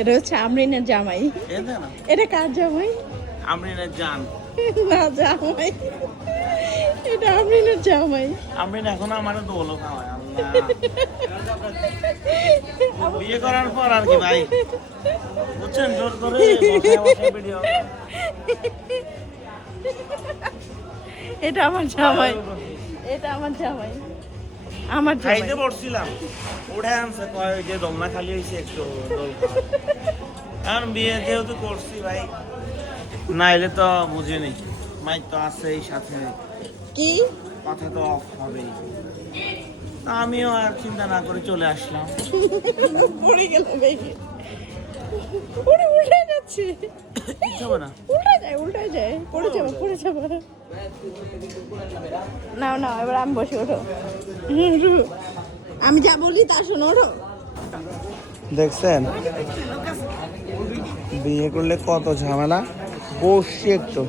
এটা হচ্ছে আমরিনের জামাই। এটা কার জামাই? আমরিনের জান না জামাই, এটা আমরিনের জামাই। আমরিন এখন আমার দোলো খাওয়ায়। বিয়ে করার পর আর কি ভাই বুঝছেন, জোর করে ভিডিও। এটা আমার জামাই, এটা আমার জামাই, আমার জামাই। খাইতে পড়ছিলাম, উঠে আনছে কয় যে দমনা খালি হয়েছে একটু এখন বিয়ে যেহেতু করছি ভাই, নাইলে তো বুঝিনি, মাইক তো আছেই সাথে, কি কথা তো অফ হবেই। আমিও আর চিন্তা না করে চলে আসলাম। পড়ে গেল দেখি, ওরে উল্টে যাচ্ছে, হবে না, উল্টে যায়, পড়ে যাবো, পড়ে যাবো। নাও নাও, এবার আমি বসে, ওঠো। আমি যা বলি তা শোনো, ওঠো। দেখছেন বিয়ে করলে কত ঝামেলা। বসছি একটু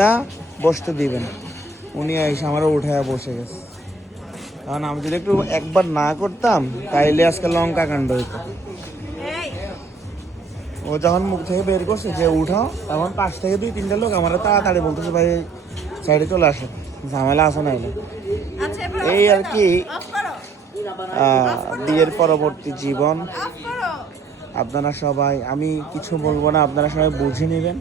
না, বসতে দিবেন, উনি এসে আমারও উঠে বসে গেছে। কারণ আমি যদি একটু একবার না করতাম তাইলে আজকে লঙ্কা কাণ্ড হইতো। ও যখন মুখ থেকে বের করছে যে উঠাও, তখন পাশ থেকে 2-3টা লোক আমার তাড়াতাড়ি বলতেছে ভাই সাইডে চলে আসে, ঝামেলা আসে না। এই আর কি বিয়ের পরবর্তী জীবন। আপনারা সবাই, আমি কিছু বলবো না, আপনারা সবাই বুঝে নেবেন।